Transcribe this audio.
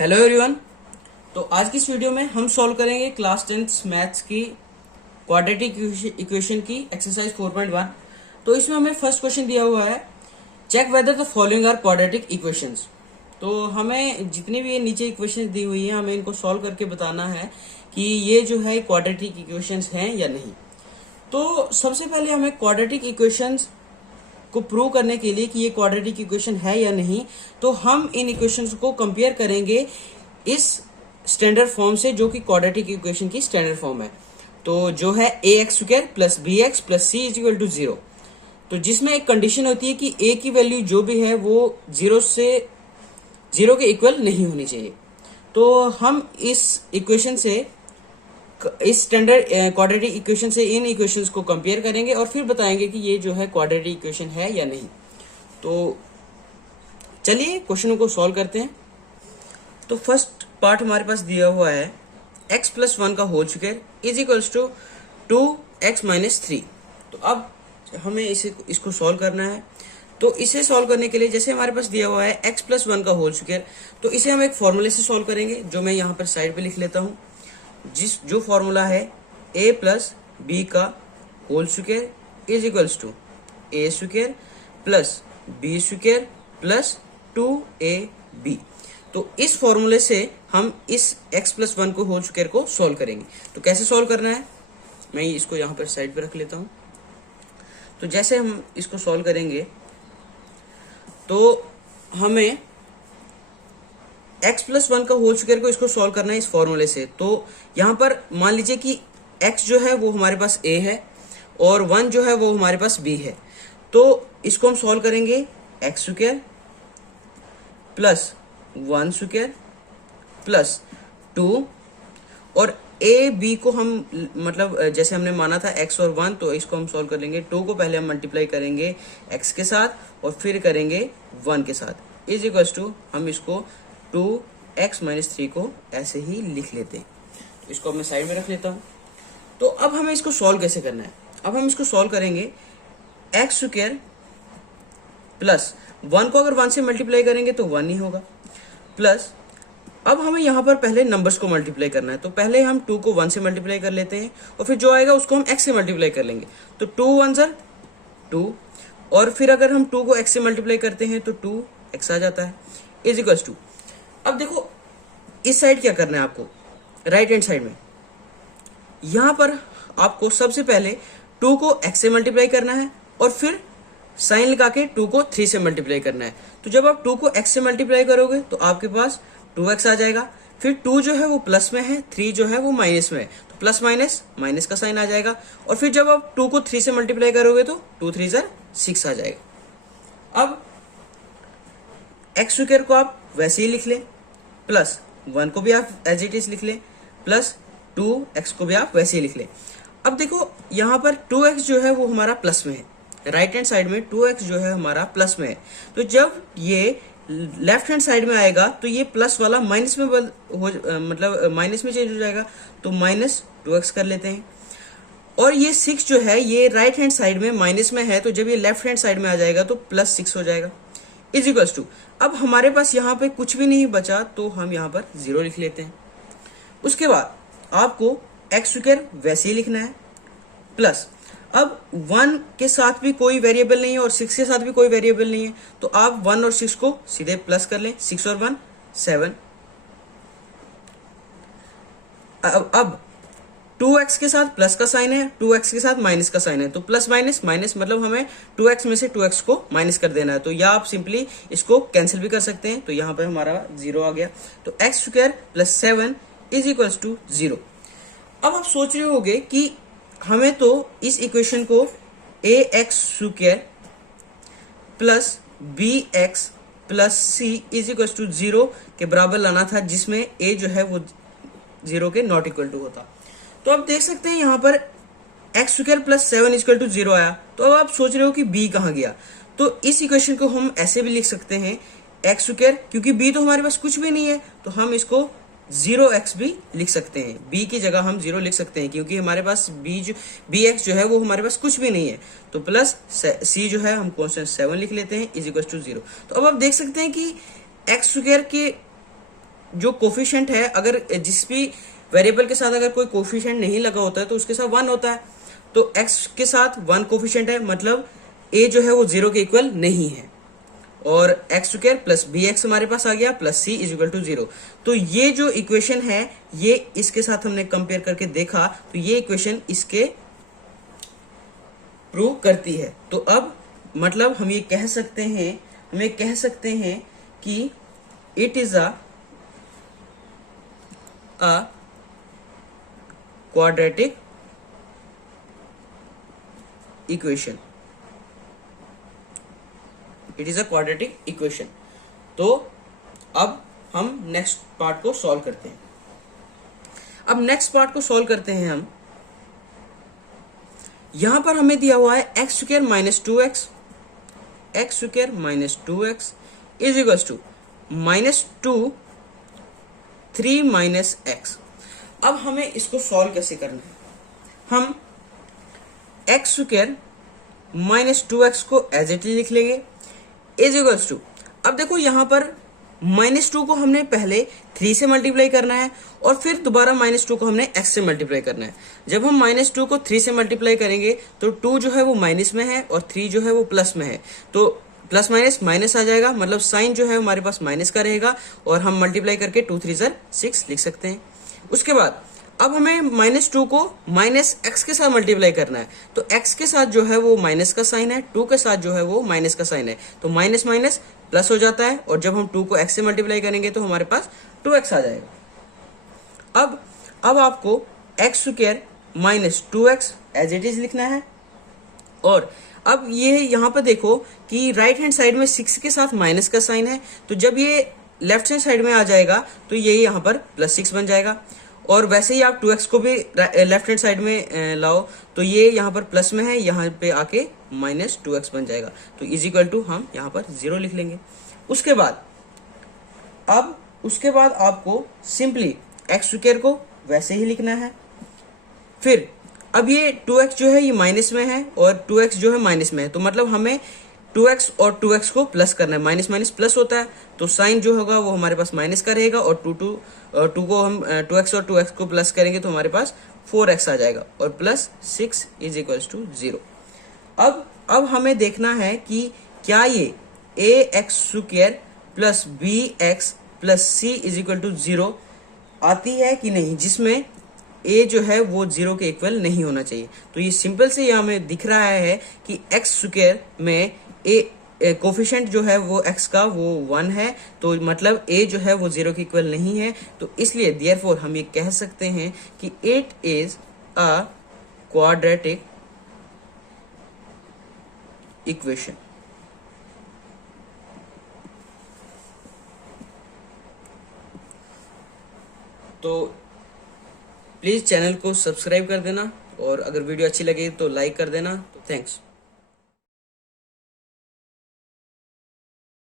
Hello everyone. तो आज की इस वीडियो में हम सॉल्व करेंगे क्लास 10 मैथ्स की क्वाड्रेटिक इक्वेशन की एक्सरसाइज 4.1। तो इसमें हमें फर्स्ट क्वेश्चन दिया हुआ है, check whether the following are quadratic equations. तो हमें जितनी भी नीचे इक्वेशंस दी हुई हैं हमें इनको सॉल्व करके बताना है कि ये जो है क्वाड्रेटिक इक्वेशंस हैं या नहीं। तो सबसे पहले हमें क्वाड्रेटिक इक्वेशंस को प्रूव करने के लिए कि ये क्वाड्रेटिक इक्वेशन है या नहीं, तो हम इन इक्वेशंस को कंपेयर करेंगे इस स्टैंडर्ड फॉर्म से जो कि क्वाड्रेटिक इक्वेशन की स्टैंडर्ड फॉर्म है। तो जो है A x square plus B x plus C is equal to 0, तो जिसमें एक कंडीशन होती है कि ए की वैल्यू जो भी है वो 0 के इक्वल नहीं होनी चाहिए। तो हम इस इक्वेशन से इस स्टैंडर्ड क्वाड्रेटिक इक्वेशन से इन इक्वेशंस को कंपेयर करेंगे और फिर बताएंगे कि ये जो है क्वाड्रेटिक इक्वेशन है या नहीं। तो चलिए क्वेश्चनों को सॉल्व करते हैं। तो फर्स्ट पार्ट हमारे पास दिया हुआ है x प्लस 1 का whole square is equals to 2x minus 3। तो अब हमें इसको सॉल्व करना है। तो इसे सॉल्व करने के लिए जैसे हमारे पास दिया हुआ है x प्लस 1 का होल स्क्वायर, तो इसे हम एक फॉर्मूले से सॉल्व करेंगे जो मैं यहाँ पर साइड पे लिख लेता हूँ। जो फॉर्मूला है a प्लस बी का whole square is equals to a square plus b square plus 2ab। तो इस फॉर्मूले से हम इस x प्लस 1 को होल स्क्वायर को सॉल्व करेंगे। तो कैसे सॉल्व करना है, मैं इसको यहाँ पर साइड पे रख लेता हूँ। तो जैसे हम इसको सॉल्व करेंगे तो हमें x प्लस 1 का होल स्क्वायर को इसको सॉल्व करना है इस फॉर्मूले से। तो यहाँ पर मान लीजिए कि x जो है वो हमारे पास a है और 1 जो है वो हमारे पास b है। तो इसको हम सॉल्व करेंगे x square plus 1 square plus 2 और a b को हम मतलब जैसे हमने माना था x और 1, तो इसको हम सॉल्व कर लेंगे। 2 को पहले हम मल्टीप्लाई करेंगे x के साथ और फिर करेंगे 1 के साथ इज इक्वल्स टू हम इसको 2x माइनस 3 को ऐसे ही लिख लेते हैं। तो इसको मैं साइड में रख लेता हूँ। तो अब हमें इसको सॉल्व कैसे करना है, अब हम इसको सॉल्व करेंगे x स्क्वायर प्लस 1 को अगर 1 से मल्टीप्लाई करेंगे तो 1 ही होगा, प्लस अब हमें यहाँ पर पहले नंबर्स को मल्टीप्लाई करना है। तो पहले हम 2 को 1 से मल्टीप्लाई कर लेते हैं और फिर जो आएगा उसको हम x से मल्टीप्लाई कर लेंगे। तो 2 1 ज़र 2 और फिर अगर हम 2 को x से मल्टीप्लाई करते हैं तो 2x आ जाता है इज इक्वल्स टू। अब देखो इस साइड क्या करना है आपको, राइट हैंड साइड में यहां पर आपको सबसे पहले 2 को x से मल्टीप्लाई करना है और फिर साइन लगा के 2 को 3 से मल्टीप्लाई करना है। तो जब आप 2 को x से मल्टीप्लाई करोगे तो आपके पास 2x आ जाएगा, फिर 2 जो है वो प्लस में है, 3 जो है वो माइनस में है, तो प्लस माइनस माइनस का साइन आ जाएगा। और फिर जब आप 2 को 3 से मल्टीप्लाई करोगे तो 2 3 ज़र 6 आ जाएगा। अब x स्क्वायर को आप वैसे ही लिख लें, प्लस 1 को भी आप एज इट इज लिख लें, प्लस 2x को भी आप वैसे ही लिख लें। अब देखो यहाँ पर 2x जो है वो हमारा प्लस में है, राइट हैंड साइड में 2x जो है हमारा प्लस में है। तो जब ये लेफ्ट हैंड साइड में आएगा तो ये प्लस वाला माइनस में मतलब माइनस में चेंज हो जाएगा, तो माइनस 2x कर लेते हैं। और ये 6 जो है ये राइट हैंड साइड में माइनस में है, तो जब ये लेफ्ट हैंड साइड में आ जाएगा तो प्लस 6 हो जाएगा इज इक्वल्स टू। अब हमारे पास यहाँ पे कुछ भी नहीं बचा तो हम यहाँ पर 0 लिख लेते हैं। उसके बाद आपको x स्क्वायर वैसे ही लिखना है, प्लस अब 1 के साथ भी कोई वेरिएबल नहीं है और 6 के साथ भी कोई वेरिएबल नहीं है, तो आप 1 और 6 को सीधे प्लस कर लें, 6 और 1 7। अब 2x के साथ प्लस का साइन है, 2x के साथ माइनस का साइन है, तो प्लस माइनस माइनस मतलब हमें 2x में से 2x को माइनस कर देना है। तो या आप सिंपली इसको कैंसिल भी कर सकते हैं, तो यहाँ पे हमारा 0 आ गया। तो x square plus 7 is equals to 0। अब आप सोच रहे होंगे कि हमें तो इस इक्वेशन को ax square plus bx plus c is equals to 0 के बराबर लाना था, जिसमें a जो है वो 0 के नॉट इक्वल टू होता। तो आप देख सकते हैं यहाँ पर x square plus 7 equal to 0 आया। तो अब आप सोच रहे हो कि b कहाँ गया, तो इस इक्वेशन को हम ऐसे भी लिख सकते हैं x स्क्वायर, क्योंकि b तो हमारे पास कुछ भी नहीं है तो हम इसको 0x भी लिख सकते हैं, b की जगह हम 0 लिख सकते हैं क्योंकि हमारे पास bx जो है वो हमारे पास कुछ भी नहीं है। तो प्लस c जो है हम कांस्टेंट 7 लिख लेते हैं इज इक्वल टू 0। तो अब आप देख सकते हैं कि x स्क्वायर के जो कोफिशिएंट है, अगर जिस भी वेरिएबल के साथ अगर कोई कोफिशिएंट नहीं लगा होता है तो उसके साथ 1 होता है। तो x के साथ 1 कोफिशिएंट है, मतलब a जो है वो 0 के इक्वल नहीं है। और x square plus B x हमारे पास आ गया plus C is equal to 0। तो ये जो इक्वेशन है ये इसके साथ हमने कंपेयर करके देखा, तो ये इक्वेशन इसके प्रूव करती है। तो अब मतलब हम ये कह सकते हैं कि it is a quadratic equation. It is a quadratic equation. तो अब हम नेक्स्ट पार्ट को सॉल्व करते हैं। अब नेक्स्ट पार्ट को सॉल्व करते हैं हम। यहां पर हमें दिया हुआ है x square minus 2x, x square minus 2x is equals to minus 2 3 minus x. अब हमें इसको सॉल्व कैसे करना है? हम एक्स स्क्वायर माइनस 2x को एज इट इज लिख लेंगे इज इक्वल्स टू, अब देखो यहां पर -2 को हमने पहले 3 से मल्टीप्लाई करना है और फिर दोबारा -2 को हमने x से मल्टीप्लाई करना है। जब हम -2 को 3 से मल्टीप्लाई करेंगे तो 2 जो है वो माइनस में है और 3 जो है वो प्लस में है, तो प्लस माइनस माइनस आ जाएगा, मतलब साइन जो है हमारे पास माइनस का रहेगा और हम मल्टीप्लाई करके 2 3 6 लिख सकते हैं। उसके बाद अब हमें -2 को माइनस एक्स के साथ मल्टीप्लाई करना है, तो x के साथ जो है वो माइनस का साइन है, 2 के साथ जो है वो माइनस का साइन है, तो माइनस माइनस प्लस हो जाता है और जब हम 2 को x से मल्टीप्लाई करेंगे तो हमारे पास 2x आ जाएगा। अब आपको x square minus 2x as it is लिखना है। और अब ये यहाँ पर देखो कि राइट हैंड साइड में 6 के साथ माइनस का साइन है, तो जब ये लेफ्ट हैंड साइड में आ जाएगा तो ये यहाँ पर +6 बन जाएगा। और वैसे ही आप 2x को भी लेफ्ट हैंड साइड में लाओ तो ये यहाँ पर प्लस में है, यहाँ पे आके -2x बन जाएगा, तो इज इक्वल टू हम यहाँ पर 0 लिख लेंगे। उसके बाद आपको सिंपली एक्स स्क्वायर को वैसे ही लिखना है। फिर अब ये 2x जो है ये माइनस में है और 2x जो है माइनस में है, तो मतलब हमें 2x और 2x को प्लस करना है, माइनस माइनस प्लस होता है, तो साइन जो होगा वो हमारे पास माइनस का रहेगा और 2 को हम 2x और 2x को प्लस करेंगे तो हमारे पास 4x आ जाएगा और +6 इज इक्वल्स टू 0। अब हमें देखना है कि क्या ये ax square plus bx plus c is equal to 0 आती है कि नहीं, जिसमें a जो है वो 0 के इक्वल नहीं होना चाहिए। तो ये सिंपल से ये हमें दिख रहा है कि x स्क्वायर में कोफिशिएंट जो है वो x का वो 1 है, तो मतलब a जो है वो 0 के इक्वल नहीं है, तो इसलिए देयरफॉर हम ये कह सकते हैं कि it is a quadratic equation. तो प्लीज चैनल को सब्सक्राइब कर देना और अगर वीडियो अच्छी लगे तो लाइक कर देना। तो थैंक्स।